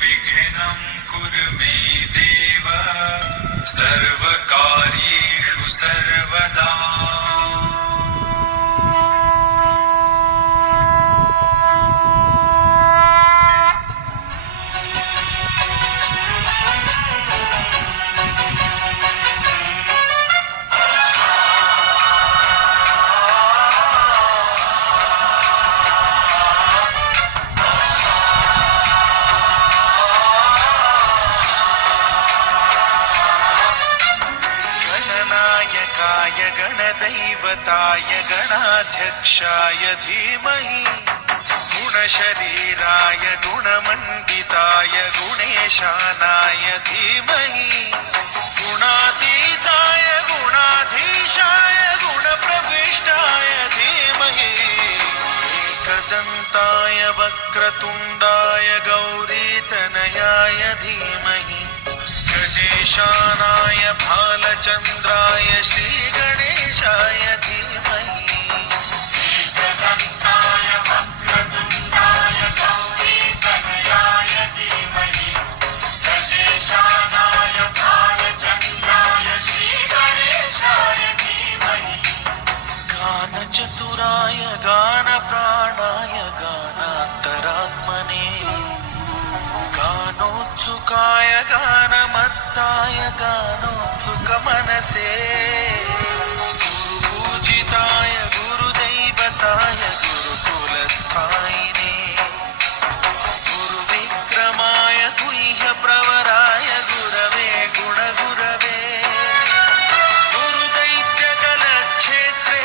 निर्विघ्नं कुरु मे देव सर्वकार्येषु सर्वदा। गणदैवताय गणाध्यक्षाय धीमहि गुणशरीराय गुणमण्डिताय गुणेशानाय धीमहि गुणातीताय गुणाधीशाय गुणप्रविष्टाय धीमहि एकदन्ताय वक्रतुण्डाय गौरीतनयाय धीमहि गजेशानाय भालचन्द्राय श्रीगणेशाय धीमहि एकदन्ताय वक्रतुण्डाय गौरीतनयाय धीमहि गजेशानाय भालचन्द्राय श्रीगणेशाय धीमहि गानचतुराय गानप्राणाय गानान्तरात्मने गानोत्सुकाय गानमत्ताय गानोत्सुकमनसे गुरुपूजिताय गुरुदैवताय गुरुकुलस्थायिने गुरुविक्रमाय गुह्यप्रवराय गुरवे गुणगुरवे गुरुदैत्यकलक्षेत्रे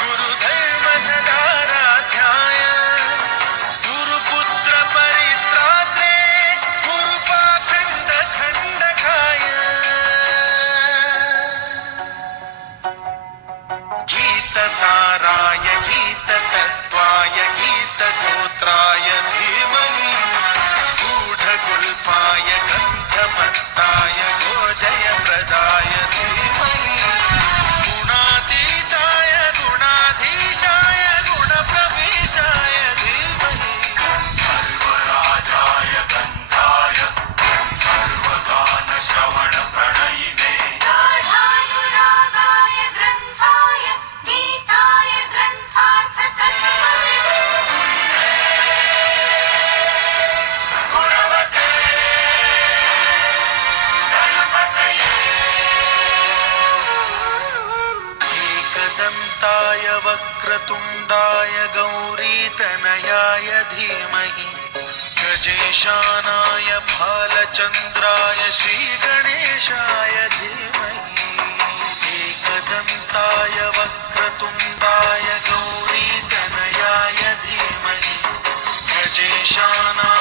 गुरुधर्मसदाराध्याय गुरुपुत्रपरित्रात्रे गुरुपाखण्डखण्डकाय गीतसाराय गीततत्त्वाय गीतगोत्राय धीमहि गूढगुल्फाय गन्धमत्ताय गोजयप्रदाय धीमहि गुणातीताय गुणाधीशाय गुणप्रविष्टाय धीमहि सर्वराजाय गन्धाय सर्वगानश्रवणप्रणयिने गाढानुरागाय ग्रन्थाय गीताय ग्रन्थार्थतत्त्वविदे गुणवते गणपतये एकदन्ताय वक्रतुण्डाय गौरीतनयाय धीमहि गजेशानाय भालचन्द्राय श्रीगणेशाय धीमहि एकदन्ताय वक्रतुण्डाय गौरीतनयाय धीमहि गजेशानाय